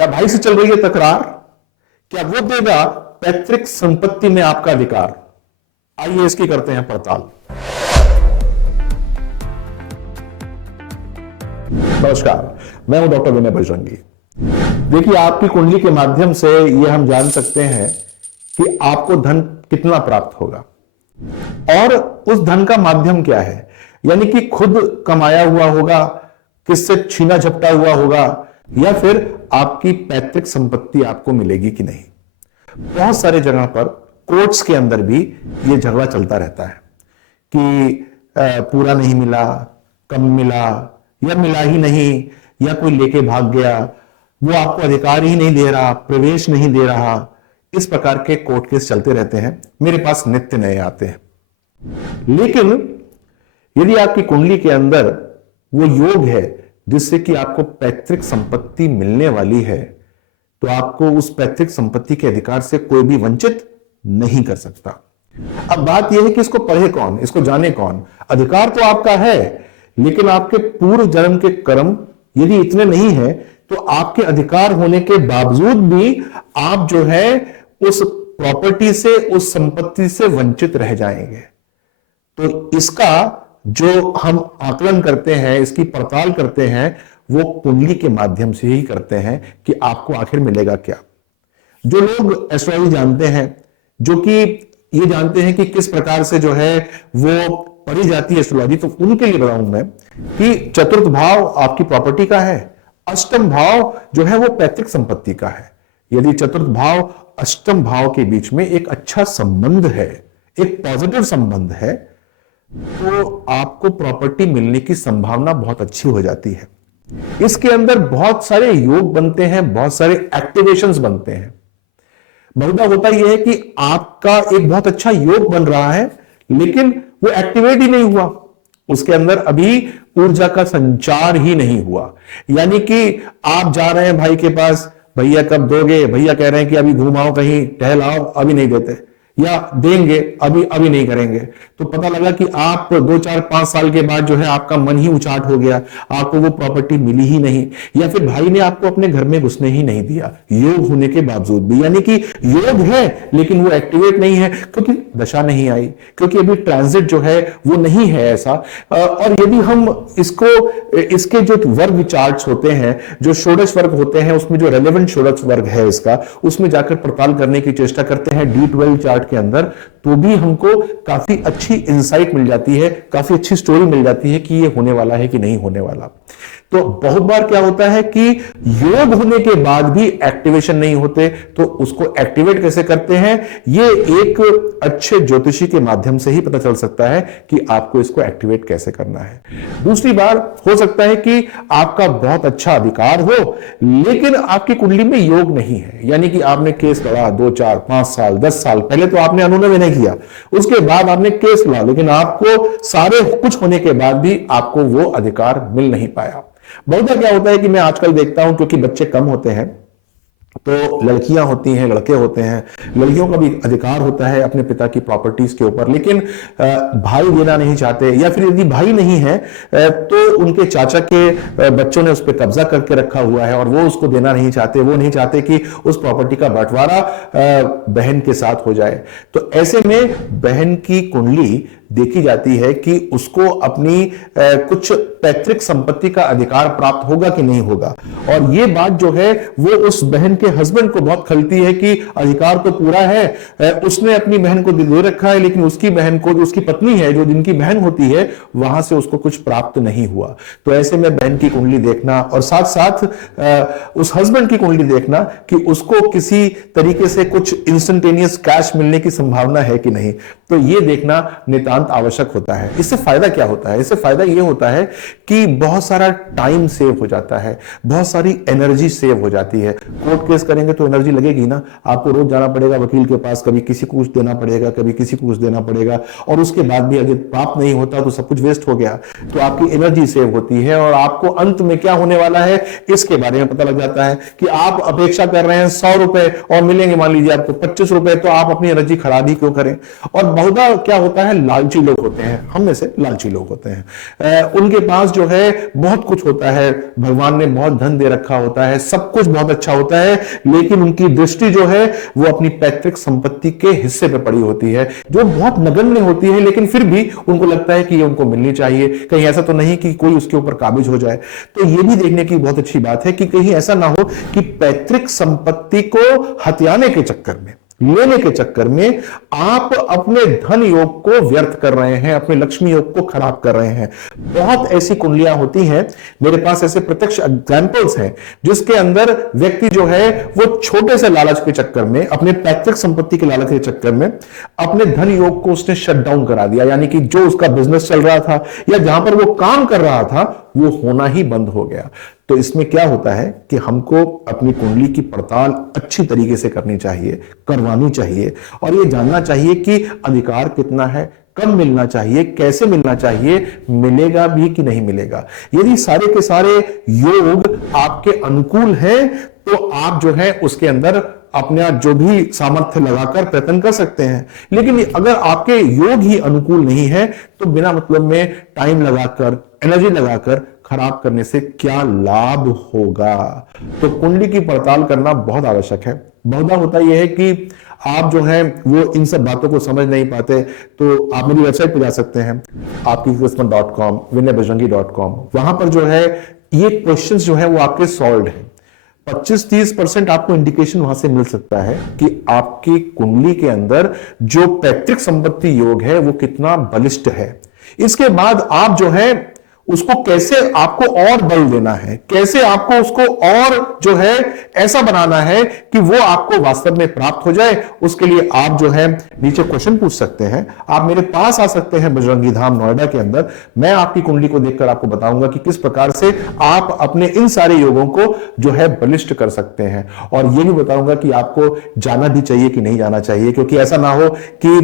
क्या भाई से चल रही है तकरार? क्या वो देगा पैतृक संपत्ति में आपका अधिकार? आइए इसकी करते हैं पड़ताल। नमस्कार, मैं हूं डॉक्टर विनय बजरंगी। देखिए, आपकी कुंडली के माध्यम से यह हम जान सकते हैं कि आपको धन कितना प्राप्त होगा और उस धन का माध्यम क्या है, यानी कि खुद कमाया हुआ होगा, किससे छीना झपटा हुआ होगा, या फिर आपकी पैतृक संपत्ति आपको मिलेगी कि नहीं। बहुत सारे जगह पर कोर्ट्स के अंदर भी यह झगड़ा चलता रहता है कि पूरा नहीं मिला, कम मिला, या मिला ही नहीं, या कोई लेके भाग गया, वो आपको अधिकार ही नहीं दे रहा, प्रवेश नहीं दे रहा। इस प्रकार के कोर्ट केस चलते रहते हैं, मेरे पास नित्य नए आते हैं। लेकिन यदि आपकी कुंडली के अंदर वो योग है जिससे कि आपको पैतृक संपत्ति मिलने वाली है, तो आपको उस पैतृक संपत्ति के अधिकार से कोई भी वंचित नहीं कर सकता। अब बात यह है कि इसको पढ़े कौन, इसको जाने कौन। अधिकार तो आपका है, लेकिन आपके पूर्व जन्म के कर्म यदि इतने नहीं है तो आपके अधिकार होने के बावजूद भी आप जो है उस प्रॉपर्टी से, उस संपत्ति से वंचित रह जाएंगे। तो इसका जो हम आकलन करते हैं, इसकी पड़ताल करते हैं, वो कुंडली के माध्यम से ही करते हैं कि आपको आखिर मिलेगा क्या। जो लोग एस्ट्रोलॉजी जानते हैं, जो कि ये जानते हैं कि किस प्रकार से जो है वो पढ़ी जाती है एस्ट्रोलॉजी, तो उनके लिए बताऊं मैं कि चतुर्थ भाव आपकी प्रॉपर्टी का है, अष्टम भाव जो है वो पैतृक संपत्ति का है। यदि चतुर्थ भाव अष्टम भाव के बीच में एक अच्छा संबंध है, एक पॉजिटिव संबंध है, तो आपको प्रॉपर्टी मिलने की संभावना बहुत अच्छी हो जाती है। इसके अंदर बहुत सारे योग बनते हैं, बहुत सारे एक्टिवेशंस बनते हैं। बहुधा होता यह है कि आपका एक बहुत अच्छा योग बन रहा है, लेकिन वो एक्टिवेट ही नहीं हुआ, उसके अंदर अभी ऊर्जा का संचार ही नहीं हुआ। यानी कि आप जा रहे हैं भाई के पास, भैया कब दोगे, भैया कह रहे हैं कि अभी घुमाओ, कहीं टहलाओ, अभी नहीं देते, या देंगे अभी नहीं करेंगे। तो पता लगा कि आप 2, 4, 5 साल के बाद जो है आपका मन ही उचाट हो गया, आपको वो प्रॉपर्टी मिली ही नहीं, या फिर भाई ने आपको अपने घर में घुसने ही नहीं दिया, योग होने के बावजूद भी। यानी कि योग है लेकिन वो एक्टिवेट नहीं है, क्योंकि दशा नहीं आई, क्योंकि अभी ट्रांजिट जो है वो नहीं है ऐसा। और यदि हम इसके जो वर्ग चार्ट्स होते हैं, जो षोडश वर्ग होते हैं, उसमें जो रेलेवेंट षोडश वर्ग है इसका, उसमें जाकर पड़ताल करने की चेष्टा करते हैं D12 चार्ट के अंदर, तो भी हमको काफी अच्छी इंसाइट मिल जाती है, काफी अच्छी स्टोरी मिल जाती है कि ये होने वाला है कि नहीं होने वाला। तो बहुत बार क्या होता है कि योग होने के बाद भी एक्टिवेशन नहीं होते, तो उसको एक्टिवेट कैसे करते हैं, ये एक अच्छे ज्योतिषी के माध्यम से ही पता चल सकता है कि आपको इसको एक्टिवेट कैसे करना है। दूसरी बार हो सकता है कि आपका बहुत अच्छा अधिकार हो, लेकिन आपकी कुंडली में योग नहीं है, यानी कि आपने केस लड़ा 2, 4, 5 साल, 10 साल पहले, तो आपने अनुनय नहीं किया, उसके बाद आपने केस लड़ा, लेकिन आपको सारे कुछ होने के बाद भी आपको वो अधिकार मिल नहीं पाया। बहुधा क्या होता है कि मैं आजकल देखता हूं, क्योंकि बच्चे कम होते हैं, तो लड़कियां होती हैं, लड़के होते हैं, लड़कियों का भी अधिकार होता है अपने पिता की प्रॉपर्टीज के ऊपर, लेकिन भाई देना नहीं चाहते, या फिर यदि भाई नहीं है तो उनके चाचा के बच्चों ने उस पर कब्जा करके रखा हुआ है और वो उसको देना नहीं चाहते। वो नहीं चाहते कि उस प्रॉपर्टी का बंटवारा बहन के साथ हो जाए। तो ऐसे में बहन की कुंडली देखी जाती है कि उसको अपनी कुछ पैतृक संपत्ति का अधिकार प्राप्त होगा कि नहीं होगा। और ये बात जो है वो उस बहन के हस्बैंड को बहुत खलती है कि अधिकार तो पूरा है, उसने अपनी बहन को दे रखा है, लेकिन उसकी बहन को, जो उसकी पत्नी है, जो जिनकी बहन होती है, वहां से उसको कुछ प्राप्त नहीं हुआ। तो ऐसे में बहन की कुंडली देखना और साथ साथ उस हस्बैंड की कुंडली देखना कि उसको किसी तरीके से कुछ इंस्टेंटेनियस कैश मिलने की संभावना है कि नहीं, तो ये देखना नितांत आवश्यक होता है। इससे फायदा क्या होता है? इससे फायदा यह होता है कि बहुत सारा टाइम सेव हो जाता है, बहुत सारी एनर्जी सेव हो जाती है। कोर्ट केस करेंगे तो एनर्जी लगेगी ना, आपको रोज जाना पड़ेगा वकील के पास, कभी किसी को कुछ देना पड़ेगा, कभी किसी को कुछ देना पड़ेगा, और उसके बाद भी अगर प्राप्त नहीं होता तो सब कुछ वेस्ट हो गया। तो आपकी एनर्जी सेव होती है और आपको अंत में क्या होने वाला है इसके बारे में पता लग जाता है कि आप अपेक्षा कर रहे हैं 100 रुपए और मिलेंगे मान लीजिए आपको 25 रुपए, तो आप अपनी एनर्जी खराब ही क्यों करें। और बहुधा क्या होता है, लालच लालची लोग होते हैं, हम में से लालची लोग होते हैं, उनके पास जो है बहुत कुछ होता है, भगवान ने बहुत धन दे रखा होता है, सब कुछ बहुत अच्छा होता है, लेकिन उनकी दृष्टि जो है वो अपनी पैतृक संपत्ति के हिस्से पे पड़ी होती है, जो बहुत नगण्य होती है, लेकिन फिर भी उनको लगता है कि ये उनको मिलनी चाहिए। कहीं ऐसा तो नहीं कि कोई उसके ऊपर काबिज हो जाए। तो ये भी देखने की बहुत अच्छी बात है कि कहीं ऐसा ना हो कि पैतृक संपत्ति को हथियाने के चक्कर में, लेने के चक्कर में आप अपने धन योग को व्यर्थ कर रहे हैं, अपने लक्ष्मी योग को खराब कर रहे हैं। बहुत ऐसी कुंडलियां होती हैं, मेरे पास ऐसे प्रत्यक्ष एग्जांपल्स हैं, जिसके अंदर व्यक्ति जो है वो छोटे से लालच के चक्कर में, अपने पैतृक संपत्ति के लालच के चक्कर में अपने धन योग को उसने शट डाउन करा दिया। यानी कि जो उसका बिजनेस चल रहा था या जहां पर वो काम कर रहा था वो होना ही बंद हो गया। तो इसमें क्या होता है कि हमको अपनी कुंडली की पड़ताल अच्छी तरीके से करनी चाहिए, करवानी चाहिए, और ये जानना चाहिए कि अधिकार कितना है, कब मिलना चाहिए, कैसे मिलना चाहिए, मिलेगा भी कि नहीं मिलेगा। यदि सारे के सारे योग आपके अनुकूल हैं तो आप जो है उसके अंदर अपना जो भी सामर्थ्य लगाकर प्रयत्न कर सकते हैं। लेकिन अगर आपके योग ही अनुकूल नहीं है तो बिना मतलब में टाइम लगाकर, एनर्जी लगाकर खराब करने से क्या लाभ होगा। तो कुंडली की पड़ताल करना बहुत आवश्यक है। बहुधा होता यह है कि आप जो है वो इन सब बातों को समझ नहीं पाते, तो आप मेरी वेबसाइट पे जा सकते हैं, आपकीकिस्मत.com, vinyaybajrangi.com। वहां पर जो है ये क्वेश्चंस जो है वो आपके सॉल्व हैं। 25-30% आपको इंडिकेशन वहां से मिल सकता है कि आपकी कुंडली के अंदर जो पैतृक संपत्ति योग है वो कितना बलिष्ठ है। इसके बाद आप जो है उसको कैसे आपको और बल देना है, कैसे आपको उसको और जो है ऐसा बनाना है कि वो आपको वास्तव में प्राप्त हो जाए। उसके लिए आप जो है नीचे क्वेश्चन पूछ सकते हैं, आप मेरे पास आ सकते हैं बजरंगी धाम नोएडा के अंदर। मैं आपकी कुंडली को देखकर आपको बताऊंगा कि किस प्रकार से आप अपने इन सारे योगों को जो है बलिष्ठ कर सकते हैं, और ये भी बताऊंगा कि आपको जाना भी चाहिए कि नहीं जाना चाहिए, क्योंकि ऐसा ना हो कि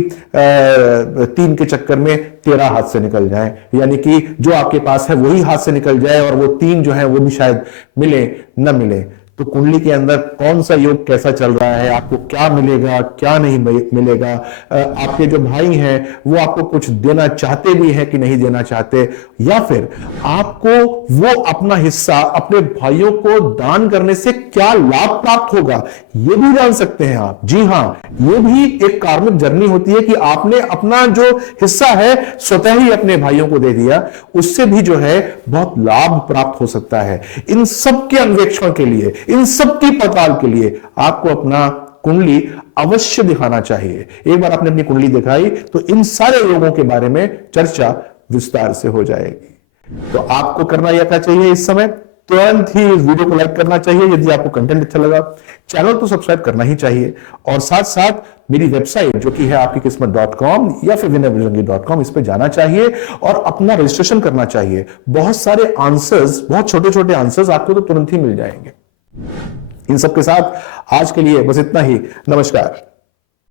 3 के चक्कर में 13 हाथ से निकल जाए, यानी कि जो आपके पास है वही हाथ से निकल जाए और वो 3 जो है वो भी शायद मिले न मिले। तो कुंडली के अंदर कौन सा योग कैसा चल रहा है, आपको क्या मिलेगा क्या नहीं मिलेगा, आपके जो भाई हैं वो आपको कुछ देना चाहते भी हैं कि नहीं देना चाहते, या फिर आपको वो अपना हिस्सा अपने भाइयों को दान करने से क्या लाभ प्राप्त होगा, ये भी जान सकते हैं आप। जी हां, ये भी एक कार्मिक जर्नी होती है कि आपने अपना जो हिस्सा है स्वतः ही अपने भाइयों को दे दिया, उससे भी जो है बहुत लाभ प्राप्त हो सकता है। इन सब के अन्वेषण के लिए, इन सब की पड़ताल के लिए आपको अपना कुंडली अवश्य दिखाना चाहिए। एक बार आपने अपनी कुंडली दिखाई तो इन सारे योगों के बारे में चर्चा विस्तार से हो जाएगी। तो आपको करना यह क्या चाहिए, इस समय तुरंत ही इस वीडियो को लाइक करना चाहिए यदि आपको कंटेंट अच्छा लगा, चैनल तो सब्सक्राइब करना ही चाहिए, और साथ साथ मेरी वेबसाइट जो कि है आपकीकिस्मत.com या फिर vinyaybajrangi.com, इस पे जाना चाहिए और अपना रजिस्ट्रेशन करना चाहिए। बहुत सारे आंसर्स, बहुत छोटे छोटे आंसर्स आपको तो तुरंत ही मिल जाएंगे। इन सब के साथ आज के लिए बस इतना ही। नमस्कार।